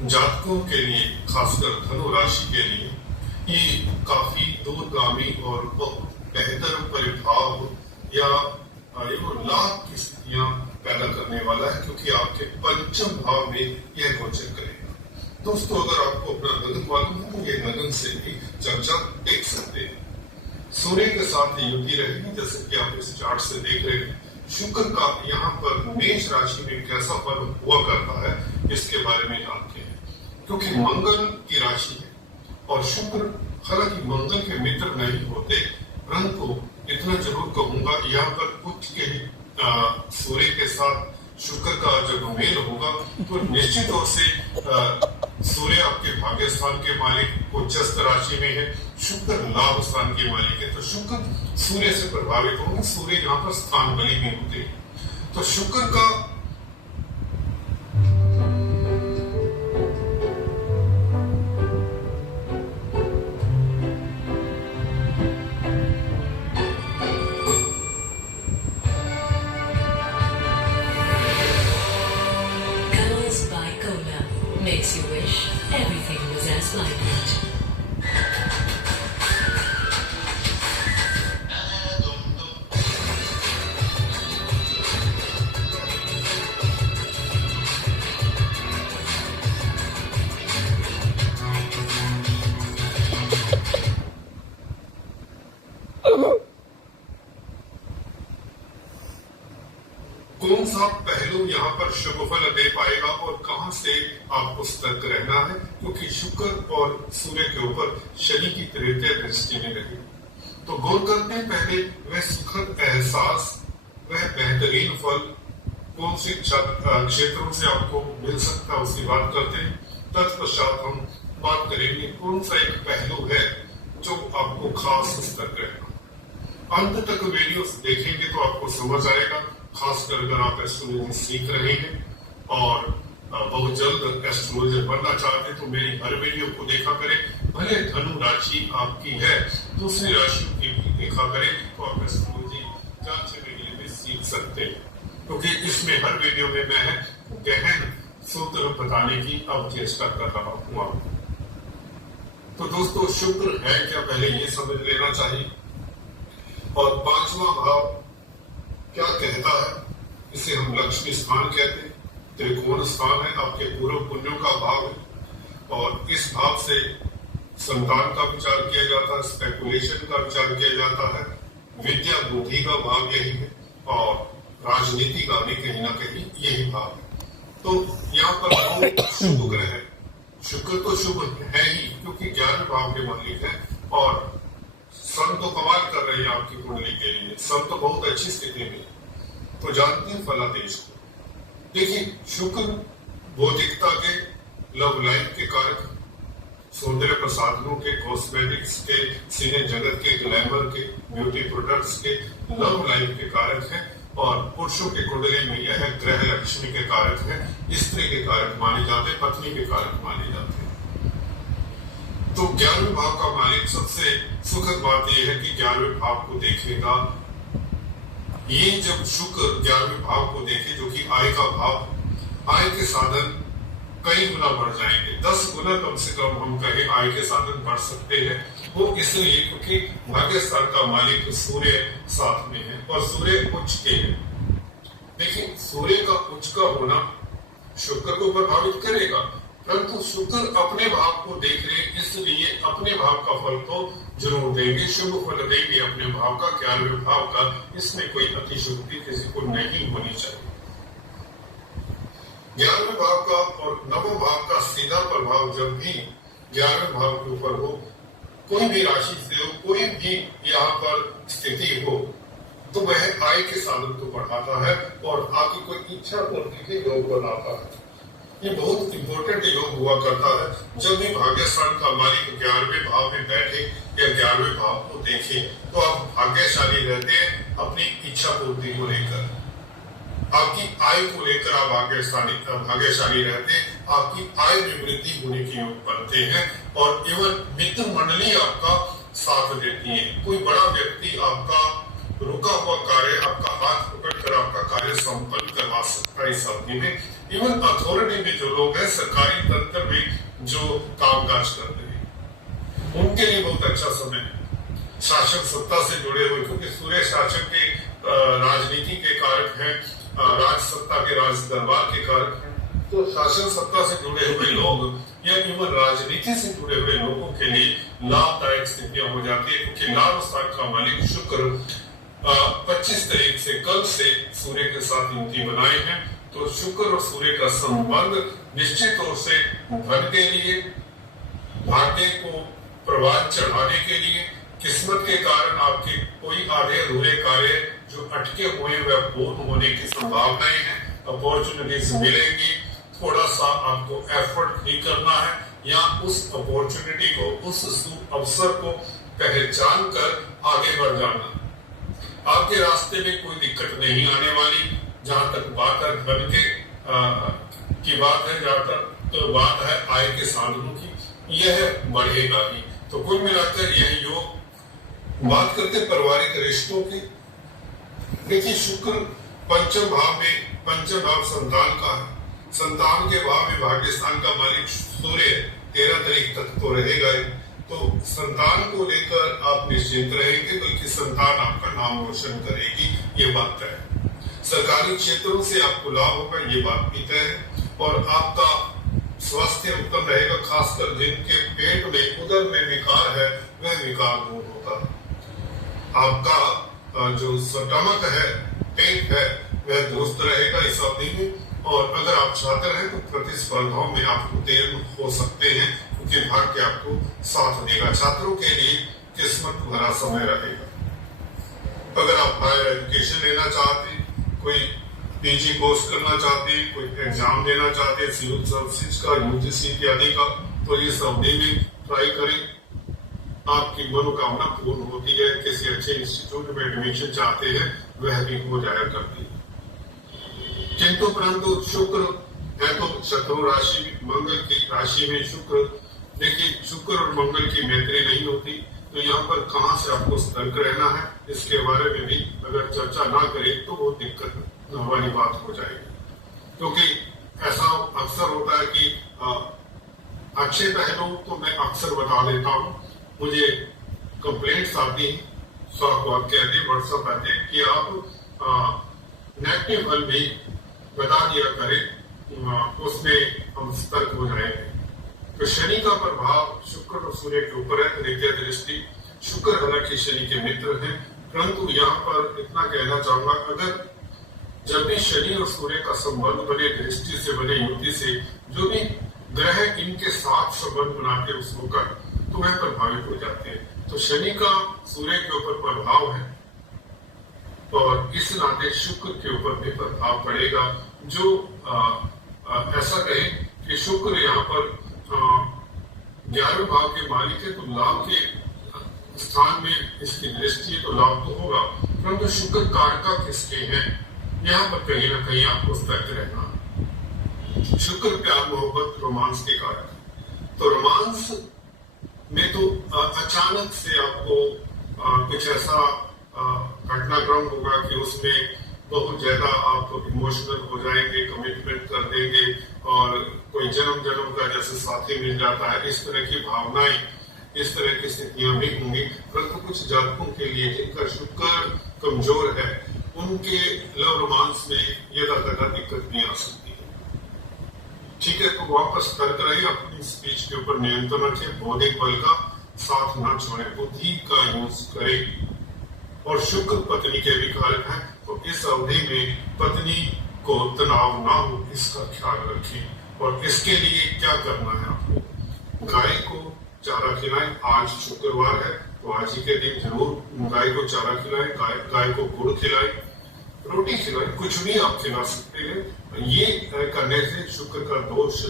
जातकों के लिए, खासकर धनु राशि के लिए ये काफी दूरगामी और बहुत बेहतर प्रभाव या लाभ की स्थितियां पैदा करने वाला है, क्योंकि आपके पंचम भाव में यह गोचर करेगा। दोस्तों, अगर आपको अपना नगन मालूम है तो ये नगन से भी चर्चा देख सकते हैं। सूर्य के साथ युति रहेगी, जैसे कि आप इस चार्ट से देख रहे हैं। शुक्र का यहाँ पर मेष राशि में कैसा फल हुआ करता है, इसके बारे में जानते हैं। क्योंकि मंगल की राशि है और शुक्र, हालांकि मंगल के मित्र नहीं होते, परंतु इतना जरूर कहूंगा, यहाँ पर उच्च के सूर्य के साथ शुक्र का जब मेल होगा तो निश्चित तौर से सूर्य आपके भाग्य स्थान के मालिक उच्चस्थ राशि में है, शुक्र लाभ स्थान के मालिक है, तो शुक्र सूर्य से प्रभावित होंगे। सूर्य यहाँ पर स्थान बली भी होते हैं, तो शुक्र का makes you wish everything was as like it. कौन सा पहलू यहाँ पर शुभ फल दे पाएगा और कहां से आपको सतर्क रहना है, क्योंकि शुक्र और सूर्य के ऊपर शनि की तृतीय दृष्टि में रही। तो गौर करते हैं पहले वह सुखद एहसास, वह बेहतरीन फल कौन से क्षेत्रों से आपको मिल सकता है, उसकी बात करते हैं। तत्पश्चात हम बात करेंगे कौन सा एक पहलू है जो आपको खास सतर्क रहना। अंत तक वीडियो देखेंगे तो आपको समझ आएगा, खासकर अगर आप एस्ट्रोलॉजी सीख रहे हैं और बहुत जल्द एस्ट्रोलॉजर बनना चाहते हैं तो मेरी हर वीडियो को देखा करें। भले धनु राशि आपकी है, दूसरी राशियों की भी देखा करें, तो आप एस्ट्रोलॉजी 4-6 महीने में सीख सकते हैं, क्योंकि इसमें हर वीडियो में मैं गहन सूत्र बताने की अब चेष्टा कर रहा हूँ आपको। तो दोस्तों, शुक्र है क्या, पहले ये समझ लेना चाहिए। और 5वां भाव क्या कहता है, इसे हम लक्ष्मी स्थान कहते हैं। त्रिकोण स्थान है, आपके पूर्व पुण्यों का भाव है और इस भाव से संतान का विचार किया जाता है, स्पेकुलेशन का विचार किया जाता है, विद्या बुद्धि का भाव यही है और राजनीति का भी कहीं ना कहीं यही भाव है। तो यहाँ पर दो शुभ ग्रह है। शुक्र तो शुभ है ही, क्योंकि 11वें भाव के मालिक है और सन तो कमाल कर रहे हैं आपकी कुंडली के लिए, सन तो बहुत अच्छी स्थिति में। तो जानते हैं फलादेश को। देखिए, शुक्र भौतिकता के, लव लाइफ के कारक, सौंदर्य प्रसाधनों के, कॉस्मेटिक्स के, सिने जगत के, ग्लैमर के, ब्यूटी प्रोडक्ट्स के, लव लाइफ के कारक है और पुरुषों की कुंडली में यह ग्रह लक्ष्मी के कारक है, स्त्री के कारक माने जाते हैं, पत्नी के कारक माने जाते हैं। तो 11वें भाव का मालिक, सबसे सुखद बात यह है कि 11वें भाव को देखेगा। ये जब शुक्र 11वें भाव को देखे, जो कि आय का भाव, आय के साधन कई गुना बढ़ जाएंगे, 10 गुना कम से कम हम कहें आय के साधन बढ़ सकते हैं। वो इसलिए क्योंकि भाग्य स्थान का मालिक सूर्य साथ में है और सूर्य उच्च के है। देखिए, सूर्य का उच्च का होना शुक्र को प्रभावित करेगा, परंतु शुक्र अपने भाव को देख रहे, इसलिए अपने भाव का फल तो जरूर देंगे, शुभ फल देंगे अपने भाव का, 11वें भाव का। इसमें कोई अतिशुक्ति किसी को नहीं होनी चाहिए। 11वें भाव का और 9वें भाव का सीधा प्रभाव जब भी 11वें भाव के ऊपर हो, कोई भी राशि से हो, कोई भी यहाँ पर स्थिति हो, तो वह आय के साधन को बढ़ाता है और आपकी कोई इच्छा पूर्ति के योग बनाता है। ये बहुत इंपॉर्टेंट योग हुआ करता है। जब भी भाग्य स्थान का मालिक 11वें भाव में बैठे या 11वें भाव को देखे, तो आप भाग्यशाली रहते हैं अपनी इच्छा पूर्ति को लेकर, आपकी आय को लेकर आप भाग्यशाली रहते हैं, आपकी आय में वृद्धि होने के योग बनते हैं और एवं मित्र मंडली आपका साथ देती है। कोई बड़ा व्यक्ति आपका रुका हुआ कार्य, आपका हाथ पकड़कर आपका कार्य संपन्न करवा सकता है इस अवधि में। इवन अथॉरिटी में जो लोग हैं, सरकारी तंत्र में जो कामकाज करते हैं उनके लिए बहुत अच्छा समय है। शासन सत्ता से जुड़े हुए, क्योंकि सूर्य शासन के राजनीति के कारक हैं, राज सत्ता के राज दरबार के कारक हैं, तो शासन सत्ता से जुड़े हुए लोग या केवल राजनीति से जुड़े हुए लोगों के लिए लाभदायक स्थितियां हो जाती है, क्योंकि लाभ स्थान का मालिक शुक्र 25 तारीख से कल से सूर्य के साथ युति बनाए हैं। तो शुक्र और सूर्य का संबंध निश्चित तौर से धन के लिए, भाग्य को प्रवाह चढ़ाने के लिए, किस्मत के कारण आपके कोई आधे अधूरे कार्य जो अटके हुए वे पूर्ण होने की संभावनाएं हैं, अपॉर्चुनिटीज मिलेंगी। थोड़ा सा आपको एफर्ट ही करना है या उस अपॉर्चुनिटी को, उस अवसर को पहचान कर आगे बढ़ जाना। आपके रास्ते में कोई दिक्कत नहीं आने वाली। जहां तक बात है धन के की बात है, जहां तक तो बात है आय के साधनों की, यह बढ़ेगा ही। तो कुल मिलाकर यह योग। बात करते पारिवारिक रिश्तों की। देखिए शुक्र पंचम भाव में, पंचम भाव संतान का है। संतान के भाव में भाग्य स्थान का मालिक सूर्य 13 तारीख तक तो रहेगा ही। तो संतान को लेकर आप निश्चिंत रहेंगे, बल्कि संतान आपका नाम रोशन करेगी, ये बात तय है। सरकारी क्षेत्रों से आपको लाभ होगा, ये बात भी तय है। और आपका स्वास्थ्य उत्तम रहेगा, खासकर जिनके पेट में, उदर में विकार है, वह विकार दूर होगा। आपका जो स्टमक है, पेट है, वह दुरुस्त रहेगा इस अवधि में। और अगर आप छात्र हैं तो प्रतिस्पर्धाओं में आप उत्तीर्ण हो सकते हैं, क्योंकि भाग्य आपको साथ देगा। छात्रों के लिए किस्मत भरा समय रहेगा। अगर आप हायर एजुकेशन लेना चाहते हैं, कोई पीजी कोर्स करना चाहते हैं, कोई एग्जाम देना चाहते हैं सिविल सर्विसेज का, यूजीसी इत्यादि का, तो इस अवधि में ट्राई करें। आपकी मनोकामना पूर्ण होती है। किसी अच्छे इंस्टीट्यूट में एडमिशन चाहते हैं, वह भी हो जाया करती है। किंतु परंतु शुक्र है तो शत्रु राशि, मंगल की राशि में शुक्र। देखिए शुक्र और मंगल की मैत्री नहीं होती, तो यहाँ पर कहाँ से आपको सतर्क रहना है, इसके बारे में भी अगर चर्चा ना करें तो वो दिक्कत वाली बात हो जाएगी। क्योंकि ऐसा अक्सर होता है कि अच्छे पहलू तो मैं अक्सर बता देता हूँ, मुझे कंप्लेंट्स आती हैं, सो आपको आप कहते हैं, व्हाट्सएप आते हैं कि आप नेगेटिव फल भी बता दिया करें, उसमें हम सतर्क हो जाएंगे। तो शनि का प्रभाव शुक्र और सूर्य के ऊपर है, तृतीय दृष्टि। शुक्र हालांकि शनि के मित्र हैं, परंतु यहाँ पर इतना कहना चाहूंगा, अगर जब भी शनि और सूर्य का संबंध बने, दृष्टि से बने, युति से, जो भी ग्रह इनके साथ संबंध बनाते हैं उसको कर, तो वह प्रभावित हो जाते हैं। तो शनि का सूर्य के ऊपर प्रभाव है और इस नाते शुक्र के ऊपर भी प्रभाव पड़ेगा। जो ऐसा कहे कि शुक्र यहाँ पर 11वें भाव के मालिक है, तो लाभ के स्थान में इसकी दृष्टि है, तो लाभ तो होगा, परंतु शुक्र कारका किसके हैं, यहाँ पर कहीं ना कहीं आपको सतर्क रहना। शुक्र प्यार मोहब्बत रोमांस के कारक है, तो रोमांस में तो अचानक से आपको कुछ ऐसा घटनाक्रम होगा कि उसमें बहुत ज्यादा आप इमोशनल हो जाएंगे, कमिटमेंट कर देंगे, और कोई जन्म जन्म का जैसे साथी मिल जाता है, इस तरह की भावनाएं, इस तरह की स्थितियां भी होंगी। परंतु कुछ जातकों के लिए जिनका शुक्र कमजोर है, उनके लव रोमांस में यदा तदा दिक्कत भी आ सकती है। ठीक है, तो वापस सतर्क रहिए, अपनी स्पीच के ऊपर नियंत्रण रखें, बौद्धिक बल का साथ न छोड़े, बुद्धि का यूज करें। और शुक्र पत्नी के भी कारक है, तो इस अवधि में पत्नी को तनाव ना हो, इसका ख्याल रखें। और इसके लिए क्या करना है, आपको गाय को चारा खिलाएं। आज शुक्रवार है, तो आज ही के दिन जरूर गाय को चारा खिलाएं, गाय को गुड़ खिलाएं, रोटी खिलाएं, कुछ भी आप खिला सकते हैं। ये करने से शुक्र का दोष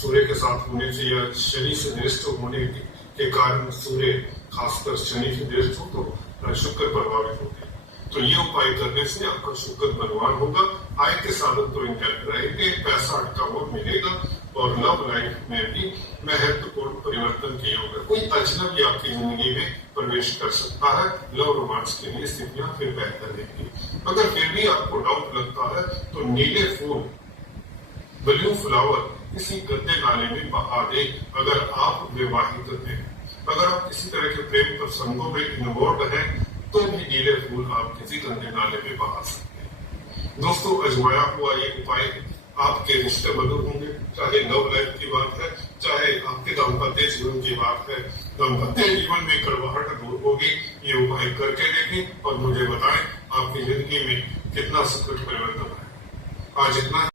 सूर्य के साथ होने से या शनि से दृष्ट होने के कारण, सूर्य खासकर शनि से दृष्ट हो तो शुक्र प्रभावित होते हैं। तो ये उपाय करने से आपका शुक्र बलवान होगा, आय के साधन तो इंटैक्ट रहेंगे, पैसा अटका हुआ मिलेगा, और लव लाइफ में भी महत्वपूर्ण परिवर्तन किया होगा। कोई अजनबी आपकी जिंदगी में प्रवेश कर सकता है, लव रोमांस के लिए स्थितियां फिर बेहतर रहेंगी। अगर फिर भी आपको डाउट लगता है तो नीले फूल, ब्लू फ्लावर किसी गंदे नाले में बहा दे अगर आप विवाहित हैं। अगर आप किसी तरह के प्रेम प्रसंगों में इन्वॉल्व हैं तो भी नीले फूल आप किसी गंदे नाले में बहा सकते हैं। दोस्तों, अजमाया हुआ ये उपाय आपके रिश्ते मधुर होंगे, चाहे लव लाइफ की बात है, चाहे आपके दाम्पत्य जीवन की बात है। दाम्पत्य जीवन में कड़वाहट दूर होगी। ये उपाय करके देखें और मुझे बताएं आपकी जिंदगी में कितना सुखद परिवर्तन है। आज इतना